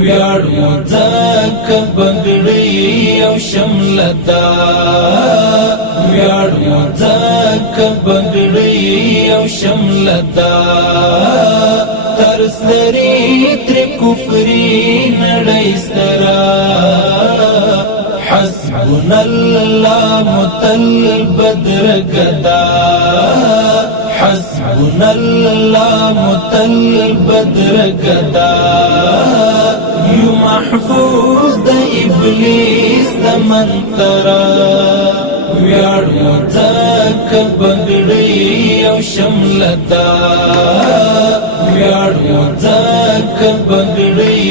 ویاړ مو ځکه بنګړۍ او شملتا ویاړ مو ځکه بنګړۍ او شملتا ترس لري تر کفري نړۍ سترا حسبنا الله متل بدر گدا حسبنا الله متل بدر گدا یو محفوظ د ابلیس د منترا ویاړ مو ځکه بنګړۍ او شملتا ویاړ مو ځکه بنګړۍ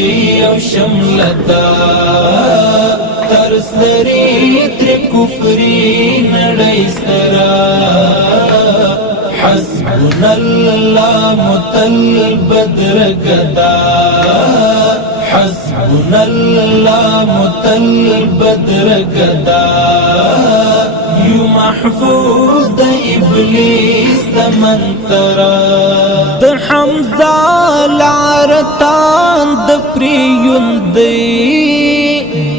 او شملتا ترس لري تر کفري نړۍ سترا حسبنا الله متل بدر گدا حسبنا الله متل بدر گدا یو محفوظ د ابلیس د منترا د حمزه لارتان د پریوندې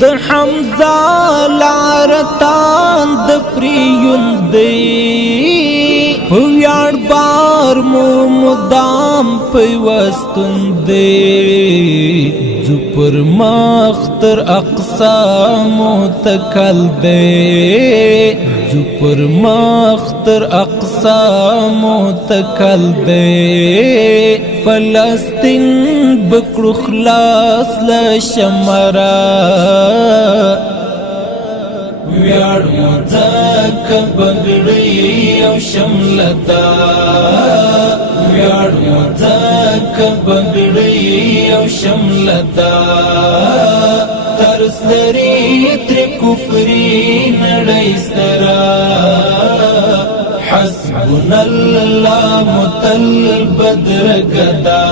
د حمزه لارتان د پریوندې ویاړ بار مو مدام پیوستون دی جو پر مختر اقصا متکل دی جو پر مختر اقصا متکل دی فلسطین بکړو خلاص لشمرا ویاړ مو ځکه بنګړۍ او شملتا ویاړ مو ځکه بنګړۍ او شملتا ترس لري تر کفري نړۍ سترا حسبنا الله متل بدر گدا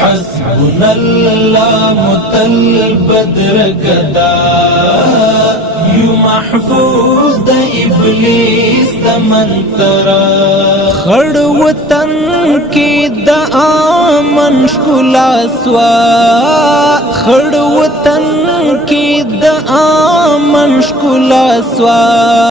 حسبنا الله متل بدر گدا یو محفوظ د ابلیس د منترا خړ وطن کې د امن ښکلا سوا خړ وطن کې د امن ښکلا سوا